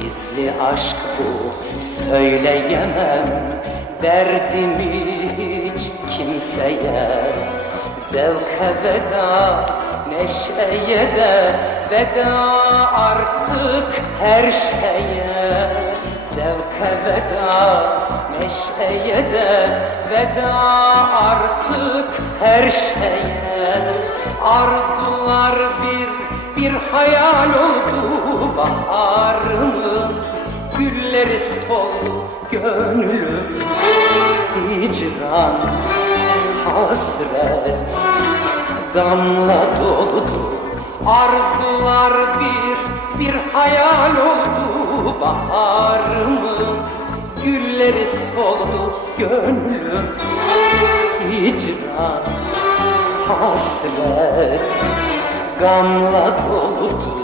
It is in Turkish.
Gizli aşk bu söyleyemem. Derdimi hiç kimseye. Zevke veda neşeye de Veda artık her şeye. Zevke veda neşeye de Veda artık her şeye. Arzular bir bir hayal oldu Gülleri soldu gönlüm Hicran, hasret, gamla doldu. Arzular bir bir hayal oldu baharımın Gülleri soldu gönlüm Hicran, hasret, gamla doldu